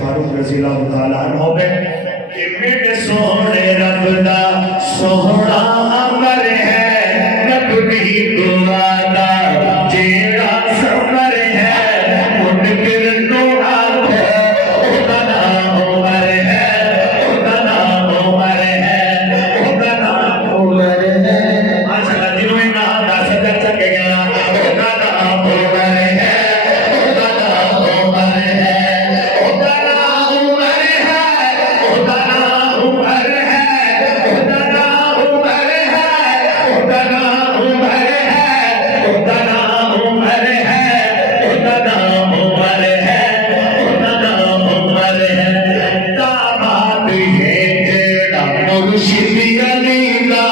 फारूक रज़ी अल्लाह तआला अन्हु ने कि मेरे सोने रब दा सोहना अमर है नबी दुआ दा जेड़ा समर है मुनकिर नु हाथ ओदा नाम उमर है ओदा नाम उमर है ओदा नाम उमर है माशाअल्लाह जिन्होंने नाम दा सदा चक गया ओदा नाम उमर है ओदा नाम उमर है ओदा नाम उमर है ओदा नाम उमर है ओदा नाम उमर है ओदा नाम उमर है ओदा नाम उमर है ओदा नाम उमर है ओदा नाम उमर है दामाद है जेड़ा मुर्शिद अली दा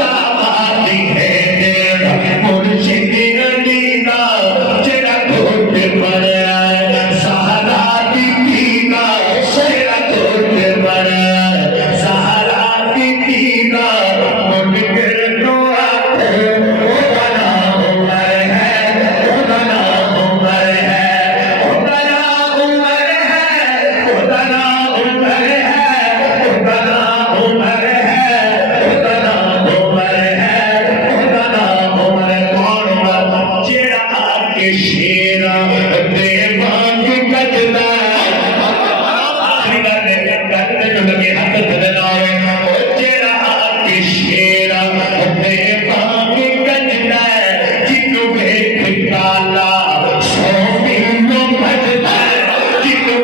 दामाद है जेड़ा मुर्शिद अली दा जेड़ा घोट मरया सहारा दी दा जेड़ा घोट मरया सहारा दी दा मुनकिर नु हाथ ओदा नाम उमर है ओदा नाम उमर है ओदा नाम उमर है ओदा नाम उमर है ओदा नाम उमर है ओदा नाम उमर है ओदा नाम उमर कौन वा जेड़ा आके शेरा दे वांग गजदा आखिरी गल है गल जो लगे हाथ ते लावे ओ जेड़ा आके शेरा दे वांग गजदा जिन्नू वेख काला सौ मीलों भजदा जिन्नू